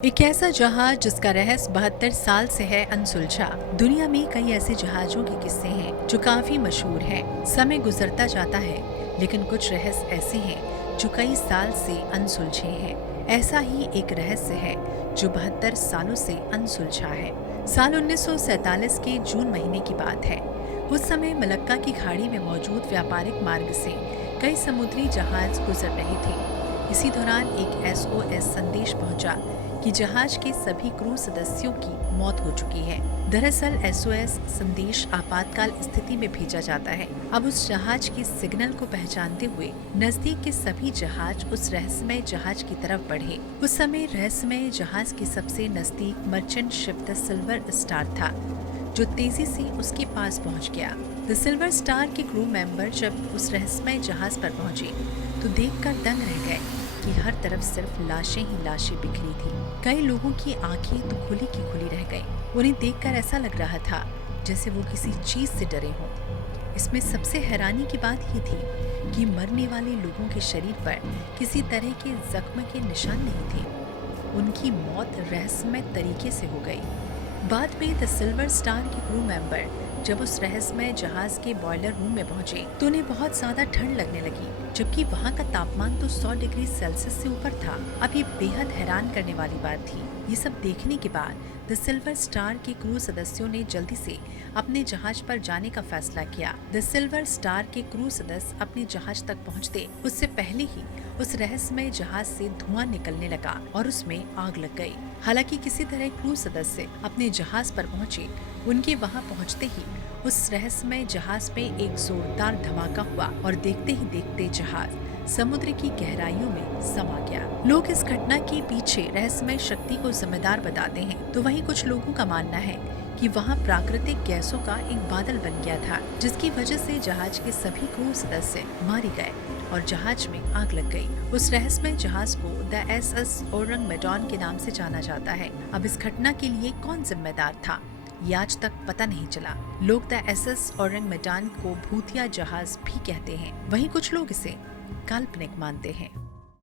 एक ऐसा जहाज जिसका रहस्य 72 साल से है अनसुलझा। दुनिया में कई ऐसे जहाजों के किस्से हैं जो काफी मशहूर हैं। समय गुजरता जाता है लेकिन कुछ रहस्य ऐसे हैं जो कई साल से अनसुलझे हैं। ऐसा ही एक रहस्य है जो 72 सालों से अनसुलझा है। साल 1947 के जून महीने की बात है। उस समय मलक्का की खाड़ी में मौजूद व्यापारिक मार्ग से कई समुद्री जहाज गुजर रहे थे। इसी दौरान एक SOS संदेश पहुंचा कि जहाज के सभी क्रू सदस्यों की मौत हो चुकी है। दरअसल SOS संदेश आपातकाल स्थिति में भेजा जाता है। अब उस जहाज के सिग्नल को पहचानते हुए नजदीक के सभी जहाज उस रहस्यमय जहाज की तरफ बढ़े। उस समय रहस्यमय जहाज के सबसे नजदीक merchant ship the silver star था, जो तेजी से उसके पास पहुंच गया। द सिल्वर स्टार के क्रू मेंबर जब उस रहस्यमय जहाज पर पहुंचे तो देखकर दंग रह गए कि हर तरफ सिर्फ लाशें ही लाशें बिखरी थी। कई लोगों की आंखें तो खुली की खुली रह गईं। उन्हें देखकर ऐसा लग रहा था जैसे वो किसी चीज से डरे हों। इसमें सबसे हैरानी की बात ये थी कि मरने वाले लोगों के शरीर पर किसी तरह के जख्म के निशान नहीं थे। उनकी मौत रहस्यमय तरीके से हो गई। बाद में द सिल्वर स्टार के क्रू मेंबर जब उस रहस्यमय जहाज के बॉयलर रूम में पहुंचे तो उन्हें बहुत ज्यादा ठंड लगने लगी, जबकि वहां का तापमान तो 100 डिग्री सेल्सियस से ऊपर था। अब ये बेहद हैरान करने वाली बात थी। ये सब देखने के बाद द सिल्वर स्टार के क्रू सदस्यों ने जल्दी से अपने जहाज पर जाने का फैसला किया। द सिल्वर स्टार के क्रू सदस्य अपने जहाज तक पहुंचते उससे पहले ही उस रहस्यमय जहाज से धुआं निकलने लगा और उसमें आग लग गई। हालांकि किसी तरह क्रू सदस्य अपने जहाज पर पहुंचे। उनके वहां पहुंचते ही उस रहस्यमय जहाज पे एक जोरदार धमाका हुआ और देखते ही देखते जहाज समुद्र की गहराइयों में समा गया। लोग इस घटना के पीछे रहस्यमय शक्ति को जिम्मेदार बताते हैं, तो वहीं कुछ लोगों का मानना है कि वहां प्राकृतिक गैसों का एक बादल बन गया था, जिसकी वजह से जहाज के सभी क्रू सदस्य मारे गए और जहाज में आग लग गई। उस रहस्यमय जहाज को द SS ओरंग मेडॉन के नाम से जाना जाता है। अब इस घटना के लिए कौन जिम्मेदार था, ये आज तक पता नहीं चला। लोग द SS ओरंग मेडॉन को भूतिया जहाज भी कहते हैं, वहीं कुछ लोग इसे काल्पनिक मानते हैं।